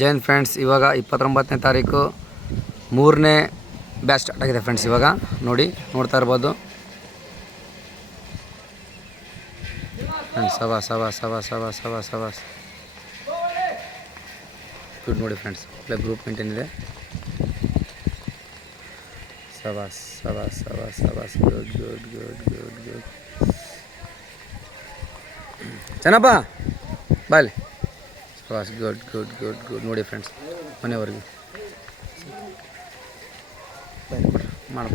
Jain friends, ಇವಾಗ 29ನೇ ತಾರೀಕು 3ನೇ ಬ್ಯಾಚ್ ಸ್ಟಾರ್ಟ್ ಆಗಿದೆ ಫ್ರೆಂಡ್ಸ್. ಇವಾಗ ನೋಡ್ತಾ ಇರ್ಬೋದು ಫ್ರೆಂಡ್ಸ್. ಸವಾಸ್ ಗುಡ್ ನೋಡಿ ಫ್ರೆಂಡ್ಸ್, ಒಳ್ಳೆ ಗ್ರೂಪ್ ಮೇಂಟೈನ್ ಇದೆ. ಸವಾಸ್ ಗುಡ್. ಚೆನ್ನಪ್ಪ ಬಾಯ್. ಸವಾಸ್ ಗುಡ್ ನೋಡಿ ಫ್ರೆಂಡ್ಸ್, ಮನೆಯವರೆಗೆ ಮಾಡೋಣ.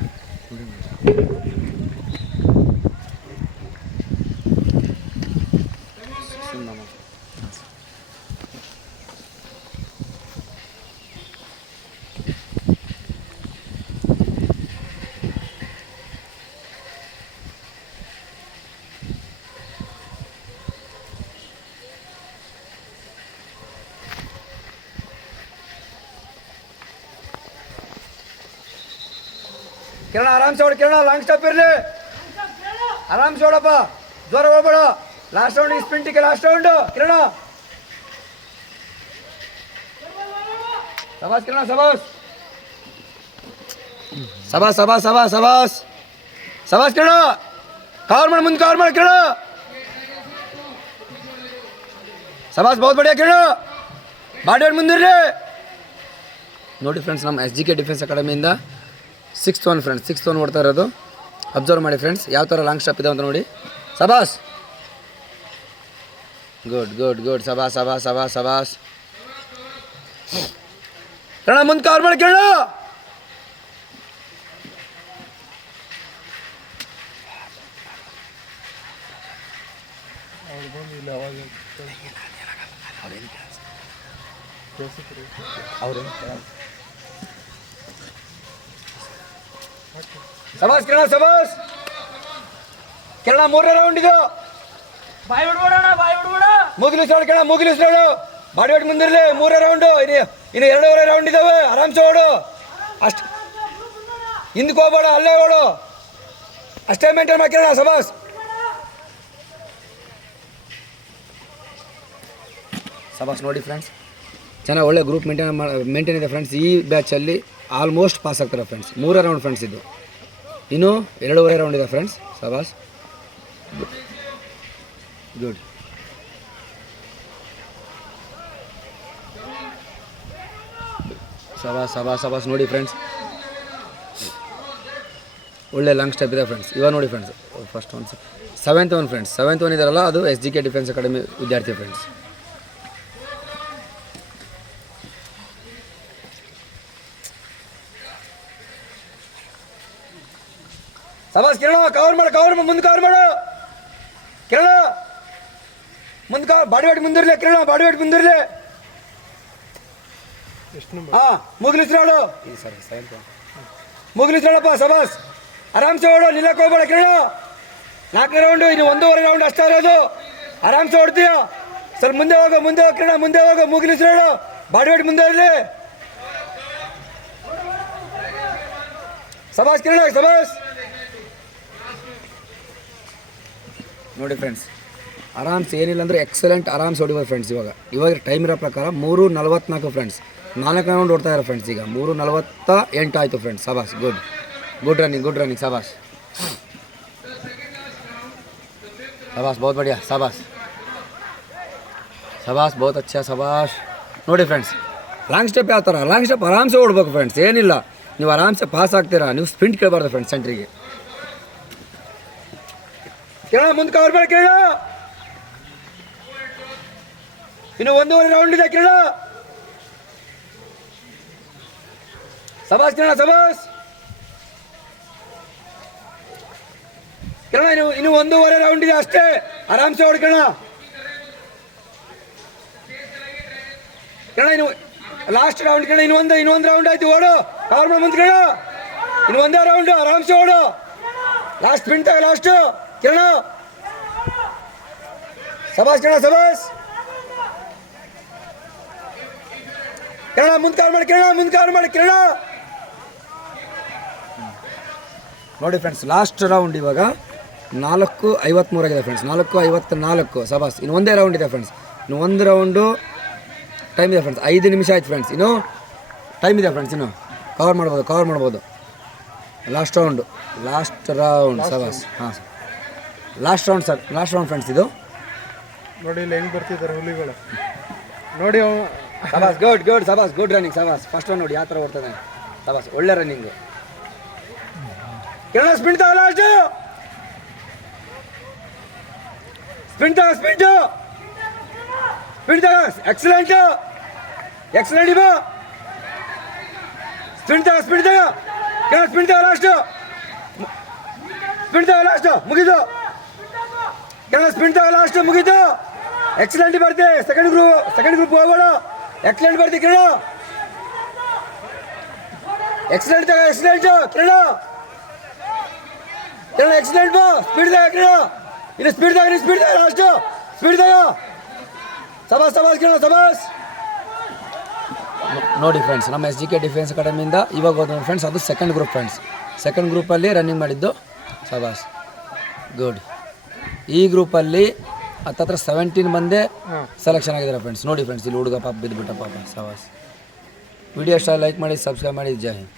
ಕಿರಣ ಆರಾಮ್ से ಓಡು, ಕಿರಣ ಲಾಂಗ್ ಸ್ಟಾಪ್ ಇರಲಿ, ಆರಾಮ್ से ಓಡಪ್ಪ, ಜ್ವರ ಹೋಗ್ಬೇಡ. ಲಾಸ್ಟ್ ರೌಂಡ್ ಸ್ಪ್ರಿಂಟಿಗೆ, ಲಾಸ್ಟ್ ರೌಂಡ್ ಕಿರಣ. ಸಬಾಸ್ ಕಿರಣ, ಸಬಾಸ್ ಕಿರಣ. ಕವರ್ ಮಾಡಿ, ಮುಂದೆ ಕವರ್ ಮಾಡಿ ಕಿರಣ. ಸಬಾಸ್ ಬಹುತ್ ಬಡಿಯಾ ಕಿರಣ, ಬಾಡಿ ಮುಂದಿರಲಿ. ನೋಡಿ ಫ್ರೆಂಡ್ಸ್, ನಮ್ಮ SGK ಡಿಫೆನ್ಸ್ ಅಕಾಡೆಮಿಯಿಂದ 6th one friends, 6th one ಓಡ್ತಾ ಇರೋದು. ಅಬ್ಸರ್ವ್ ಮಾಡಿ ಫ್ರೆಂಡ್ಸ್, ಯಾವ ಥರ ಲಾಂಗ್ ಸ್ಟಾಪ್ ಇದೆ ಅಂತ ನೋಡಿ. ಸಬಾಸ್ ಗುಡ್. ಸಬಾಸ್ ಕಿರಣ, ಮುಂದೆ ಕವರ್ ಮಾಡಿ ಕಿರಣ. ಸಬಾಸ್ ಕಿರಣ, 3ನೇ ರೌಂಡ್ ಇದು. ಮುಗಿಲಿಸ್ತಾಳು ಕಿರಣ, ಬಾಡಿ ವೇಟ್ ಮುಂದಿರಲಿ. 3ನೇ ರೌಂಡು, ಇನ್ನು 2.5 ರೌಂಡ್ ಇದ್ದಾವೆ. ಆರಾಮ್ಸೆ ಓಡು, ಅಷ್ಟು ಹಿಂದಕ್ಕೆ ಹೋಗ್ಬೇಡ, ಅಲ್ಲೇ ಓಡು, ಅಷ್ಟೇ ಮೇಂಟೈನ್ ಮಾಡಿ ಕಿರಣ. ಸಬಾಸ್ ನೋಡಿ ಫ್ರೆಂಡ್ಸ್, ಚೆನ್ನಾಗಿ ಒಳ್ಳೆ ಗ್ರೂಪ್ ಮೇಂಟೈನ್ ಇದೆ ಫ್ರೆಂಡ್ಸ್. ಈ ಬ್ಯಾಚಲ್ಲಿ ಆಲ್ಮೋಸ್ಟ್ ಪಾಸ್ ಆಗ್ತಾರೆ ಫ್ರೆಂಡ್ಸ್. 3ನೇ ರೌಂಡ್ ಫ್ರೆಂಡ್ಸ್ ಇದು, ಇನ್ನು 2.5 ರೌಂಡ್ ಇದೆ ಫ್ರೆಂಡ್ಸ್. ಸಬಾಸ್ ಗುಡ್. ಸಬಾಸ್ ನೋಡಿ ಫ್ರೆಂಡ್ಸ್, ಒಳ್ಳೆ ಲಾಂಗ್ ಸ್ಟೆಪ್ ಇದೆ ಫ್ರೆಂಡ್ಸ್. ಇವಾಗ ನೋಡಿ friends, first one 7th one friends. 7th one ಇದಾರಲ್ಲ, ಅದು SGK ಡಿಫೆನ್ಸ್ ಅಕಾಡೆಮಿ ವಿದ್ಯಾರ್ಥಿ ಫ್ರೆಂಡ್ಸ್. ಸಬಾಸ್ ಕಿರಣ, ಕವರ್ ಮಾಡು, ಮುಂದೆ ಕವರ್ ಮಾಡು ಕಿರಣ. ಮುಂದೆ ಬಾಡಿ ವೇಟ್ ಮುಂದಿರಲಿ ಕಿರಣ, ಬಾಡಿ ವೇಟ್ ಮುಂದಿರಲಿ. ಮುಗಿಲಿಸ್ರಾಡಪ್ಪ. ಸಬಾಸ್ ಆರಾಮ್ಸೆ ಓಡು, ನಿಲ್ಲಕ್ಕೆ ಹೋಗ್ಬೇಡ ಕಿರಣ. 4ನೇ ರೌಂಡು, ಇನ್ನು 1.5 ರೌಂಡ್ ಅಷ್ಟೇ ಇರೋದು. ಆರಾಮ್ಸೆ ಓಡ್ತೀಯ. ಸ್ವಲ್ಪ ಮುಂದೆ ಹೋಗು ಕಿರಣ, ಮುಂದೆ ಹೋಗು. ಮುಗಿಲಿಸ್ರಾಡು, ಬಾಡಿ ವೇಟ್ ಮುಂದೆ ಇರಲಿ. ಸಬಾಸ್ ಕಿರಣ, ಸಬಾಸ್ ನೋಡಿ ಫ್ರೆಂಡ್ಸ್, ಆರಾಮ್ಸೆ ಏನಿಲ್ಲ ಅಂದರೆ ಎಕ್ಸಲೆಂಟ್ ಆರಾಮ್ಸೆ ಹೊಡಿಬೋದು ಫ್ರೆಂಡ್ಸ್. ಇವಾಗ ಟೈಮ್ ಇರೋ ಪ್ರಕಾರ 3:44 ಫ್ರೆಂಡ್ಸ್. 4ನೇ ರೌಂಡ್ ಓಡ್ತಾ ಇರೋ ಫ್ರೆಂಡ್ಸ್. ಈಗ 3:48 ಆಯಿತು ಫ್ರೆಂಡ್ಸ್. ಸಬಾಸ್ ಗುಡ್ ರನ್ನಿಂಗ್. ಸಬಾಸ್ ಬಹುತ್ ಬಡಿಯಾ. ಸಬಾಸ್ ಬಹುತ್ ಅಚ್ಚಾ. ಸಬಾಸ್ ನೋಡಿ ಫ್ರೆಂಡ್ಸ್, ಲಾಂಗ್ ಸ್ಟೆಪ್ ಯಾವ ಥರ, ಲಾಂಗ್ ಸ್ಟೆಪ್ ಆರಾಮ್ಸೆ ಓಡ್ಬೇಕು ಫ್ರೆಂಡ್ಸ್. ಏನಿಲ್ಲ, ನೀವು ಆರಾಮ್ಸೆ ಪಾಸ್ ಆಗ್ತೀರಾ. ನೀವು ಸ್ಪ್ರಿಂಟ್ ಕೇಳಬಾರ್ದು ಫ್ರೆಂಡ್ಸ್ ಸೆಂಟ್ರಿಗೆ. ಕಿರಣ, ಮುಂದೆ ಕವರ್ ಮಾಡಿ ಕಿರಣ. ಇನ್ನು 1.5 ರೌಂಡ್ ಇದೆ ಕಿರಣ. ಸಬಾಸ್ ಕಿರಣ, ಇನ್ನು 1.5 ರೌಂಡ್ ಇದೆ ಅಷ್ಟೇ. ಆರಾಮ್ಸೆ ಓಡಿ ಕಿರಣ. ಇನ್ನು ಲಾಸ್ಟ್ ರೌಂಡ್ ಕಿರಣ. ಇನ್ನೊಂದು ರೌಂಡ್ ಆಯ್ತು, ಓಡು. ಕವರ್ ಮಾಡಿ ಮುಂದೆ ಕಿರಣ. ಇನ್ನು 1 ರೌಂಡ್, ಆರಾಮ್ಸೆ ಓಡು. ಲಾಸ್ಟ್ ಸ್ಪ್ರಿಂಟ್ ಲಾಸ್ಟ್ ಕಿರಣ. ಸಬಾಸ್ ಕಿರಣ, ಮುಂದೆ ಕವರ್ ಮಾಡಿ ಕಿರಣ. ನೋಡಿ ಫ್ರೆಂಡ್ಸ್, ಲಾಸ್ಟ್ ರೌಂಡ್ ಇವಾಗ 4:53 ಆಗಿದೆ ಫ್ರೆಂಡ್ಸ್. 4:54. ಸಬಾಸ್ ಇನ್ನು 1 ರೌಂಡ್ ಇದೆ ಫ್ರೆಂಡ್ಸ್. ಇನ್ನು 1 ರೌಂಡು ಟೈಮ್ ಇದೆ ಫ್ರೆಂಡ್ಸ್, 5 ನಿಮಿಷ ಆಯ್ತು ಫ್ರೆಂಡ್ಸ್, ಇನ್ನೂ ಟೈಮ್ ಇದೆ ಫ್ರೆಂಡ್ಸ್, ಇನ್ನು ಕವರ್ ಮಾಡ್ಬೋದು. ಲಾಸ್ಟ್ ರೌಂಡ್ ಸಬಾಸ್. ಹಾಂ ಸರ್, ಲಾಸ್ಟ್ ರೌಂಡ್ ಫ್ರೆಂಡ್ಸ್ ಇದು. ನೋಡಿ ಇಲ್ಲಿ ಹೆಂಗೆ ಬರ್ತಿದ್ದಾರೆ ಹುಲಿಗಳು ನೋಡಿ. ಸಬಾಸ್, ಗುಡ್ ರನ್ನಿಂಗ್ ಸಬಾಸ್. ಫಸ್ಟ್ ಒನ್ ನೋಡಿ ಯಾವ ಥರ ಓಡ್ತಾನೆ ಸಬಾಸ್, ಒಳ್ಳೆ ರನ್ನಿಂಗು. ಸ್ಪಿಂಟ್ ತಗೋ, ಲಾಸ್ಟ್ ಸ್ಪಿಂಟ್ ತಗೋ, ಎಕ್ಸಲೆಂಟ್ ಇವ. ಸ್ಪಿಂಟ್ ತಗೋ ಲಾಸ್ಟ್ ಮುಗೀತು. ಸ್ಪಿಂಟ್ ತಗೋ ಲಾಸ್ಟ್ ಮುಗೀತು. ಎಕ್ಸಲೆಂಟ್ ಬರ್ತಿ. ಸೆಕೆಂಡ್ ಗ್ರೂಪ್ ಹೋಗೋಣ. ಎಕ್ಸಲೆಂಟ್ ಬರ್ತಿ ಕಿರಣ. ಎಕ್ಸಲೆಂಟ್ ಕಿರಣ ಎಕ್ಸಲೆಂಟ್ ಬಾ. ಸ್ಪೀಡ್ ತಗೋ ಕಿರಣ. ಇನ್ನು ಸ್ಪೀಡ್ ತಗೋ ಲಾಸ್ಟ್ ಸ್ಪೀಡ್ ತಗೋ. ಸಬಾಸ್ ಕಿರಣ ಸಬಾಸ್. ನೋಡಿ ಫ್ರೆಂಡ್ಸ್, ನಮ್ಮ SGK ಡಿಫೆನ್ಸ್ ಅಕಾಡೆಮಿಯಿಂದ ಇವಾಗ ಹೋದ ಫ್ರೆಂಡ್ಸ್, ಅದು ಸೆಕೆಂಡ್ ಗ್ರೂಪ್ ಫ್ರೆಂಡ್ಸ್. ಸೆಕೆಂಡ್ ಗ್ರೂಪಲ್ಲಿ ರನ್ನಿಂಗ್ ಮಾಡಿದ್ದು ಸಬಾಸ್, ಗುಡ್. ಈ ಗ್ರೂಪಲ್ಲಿ ಹತ್ತತ್ರ 17 ಮಂದಿ ಸೆಲೆಕ್ಷನ್ ಆಗಿದ್ದಾರೆ ಫ್ರೆಂಡ್ಸ್. ನೋಡಿ ಫ್ರೆಂಡ್ಸ್, ಇಲ್ಲಿ ಹುಡುಗ ಪಾಪ ಬಿದ್ದುಬಿಟ್ಟ ಪಾಪ ಸಬಾಸ್. ವಿಡಿಯೋ ಇಷ್ಟ ಲೈಕ್ ಮಾಡಿ, ಸಬ್ಸ್ಕ್ರೈಬ್ ಮಾಡಿ. ಜೈ ಹಿಂದ್.